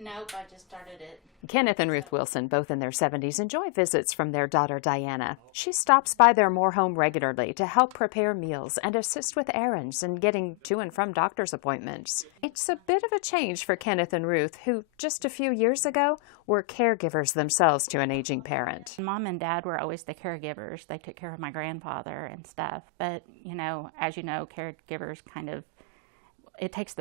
Nope, I just started it. Kenneth and Ruth Wilson, both in their 70s, enjoy visits from their daughter Diana. She stops by their Moore home regularly to help prepare meals and assist with errands and getting to and from doctor's appointments. It's a bit of a change for Kenneth and Ruth, who just a few years ago were caregivers themselves to an aging parent. Mom and Dad were always the caregivers. They took care of my grandfather and stuff. But, as you know, caregivers kind of, it takes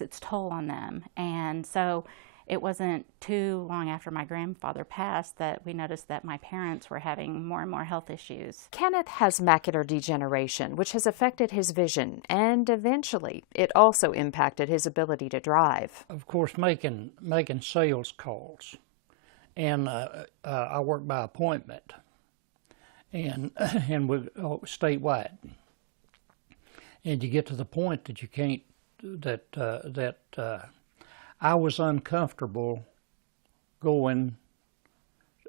its toll on them. And so it wasn't too long after my grandfather passed that we noticed that my parents were having more and more health issues. Kenneth has macular degeneration, which has affected his vision, and eventually it also impacted his ability to drive. Of course, making sales calls, and I work by appointment, and statewide, and you get to the point that you can't I was uncomfortable going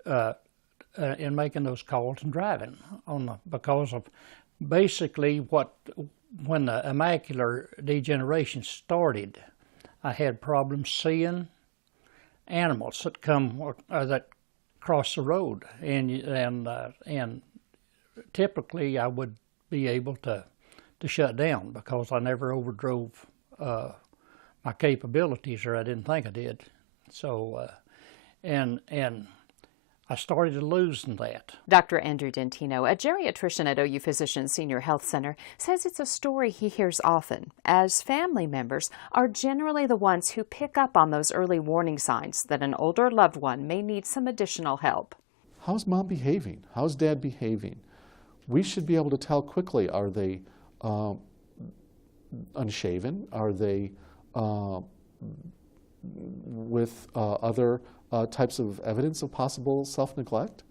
and making those calls and driving because of basically when the macular degeneration started, I had problems seeing animals that that cross the road, and typically I would be able to shut down because I never overdrove my capabilities, or I didn't think I did. So, and I started losing that. Dr. Andrew Dentino, a geriatrician at OU Physicians Senior Health Center, says it's a story he hears often, as family members are generally the ones who pick up on those early warning signs that an older loved one may need some additional help. How's mom behaving? How's dad behaving? We should be able to tell quickly, are they unshaven? Are they with other types of evidence of possible self-neglect?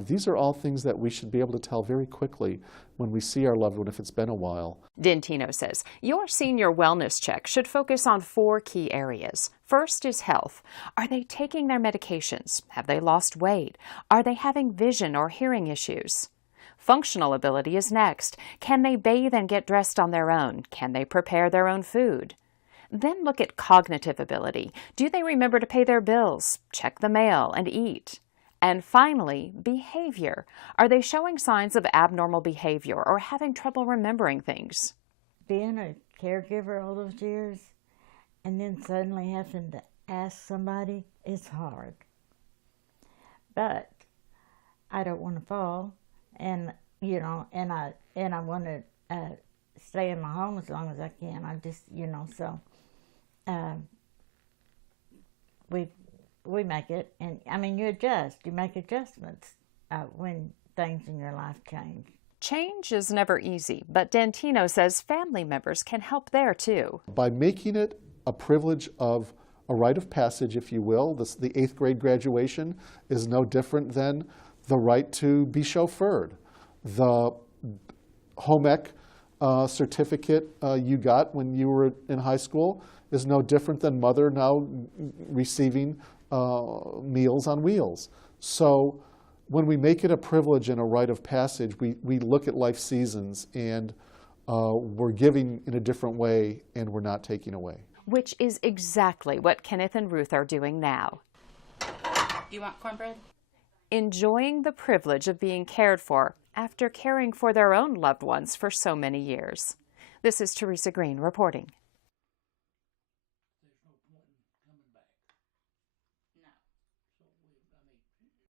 These are all things that we should be able to tell very quickly when we see our loved one if it's been a while. Dentino says your senior wellness check should focus on 4 key areas. First is health. Are they taking their medications? Have they lost weight? Are they having vision or hearing issues? Functional ability is next. Can they bathe and get dressed on their own? Can they prepare their own food? Then look at cognitive ability. Do they remember to pay their bills, check the mail, and eat? And finally, behavior. Are they showing signs of abnormal behavior or having trouble remembering things? Being a caregiver all those years and then suddenly having to ask somebody is hard. But I don't want to fall, and and I want to stay in my home as long as I can. I just so we make it, and I mean you make adjustments when things in your life change. Change is never easy, but Dentino says family members can help there too. By making it a privilege of a rite of passage, if you will, the 8th grade graduation is no different than the right to be chauffeured. The home ec certificate you got when you were in high school is no different than mother now receiving Meals on Wheels. So when we make it a privilege and a rite of passage, we look at life seasons, and we're giving in a different way, and we're not taking away. Which is exactly what Kenneth and Ruth are doing now. You want cornbread? Enjoying the privilege of being cared for after caring for their own loved ones for so many years. This is Teresa Green reporting.